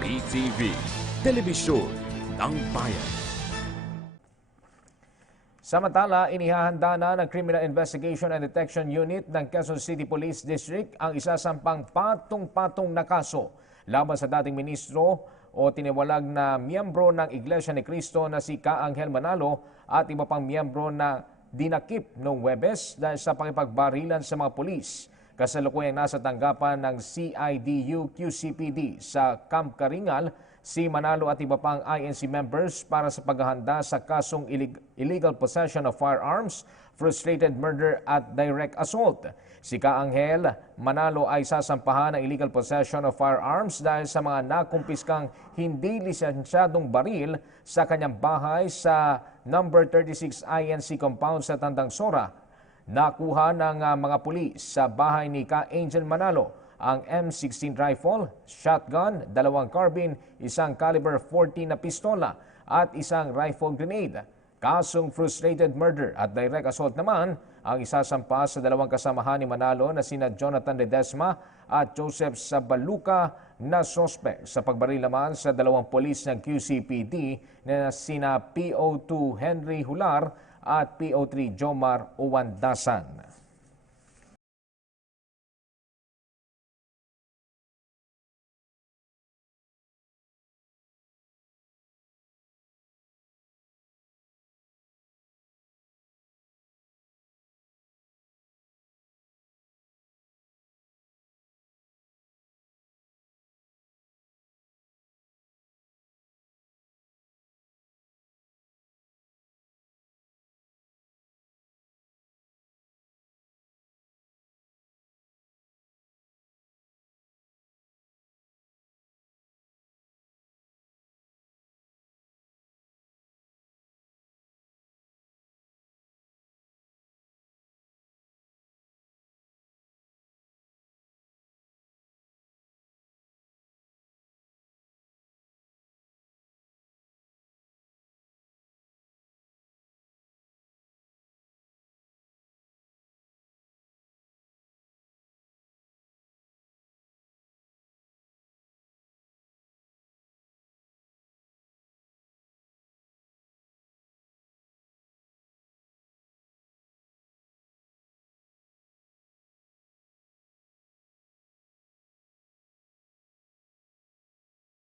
PTV, Telebisyon ng Bayan. Samantala, inihahanda na ng Criminal Investigation and Detection Unit ng Quezon City Police District ang isasampang patong-patong na kaso laban sa dating ministro o tiniwalag na miyembro ng Iglesia ni Cristo na si Ka Angel Manalo at iba pang miyembro na dinakip noong Huwebes dahil sa pakipagbarilan sa mga pulis. Kasalukuyang nasa tanggapan ng CIDU QCPD sa Camp Karingal si Manalo at iba pang INC members para sa paghahanda sa kasong illegal possession of firearms, frustrated murder at direct assault. Si Ka Angel Manalo ay sasampahan ng illegal possession of firearms dahil sa mga nakumpiskang hindi lisensyadong baril sa kanyang bahay sa number 36 INC compound sa Tandang Sora. Nakuha ng mga pulis sa bahay ni Ka Angel Manalo ang M16 rifle, shotgun, 2 carbine, isang caliber 40 na pistola at isang rifle grenade. Kasong frustrated murder at direct assault naman ang isasampa sa 2 kasamahan ni Manalo na sina Jonathan Ledesma at Joseph Sabaluca na sospek sa pagbaril naman sa 2 pulis ng QCPD na sina PO2 Henry Hular at PO3 Jomar Uwandasan.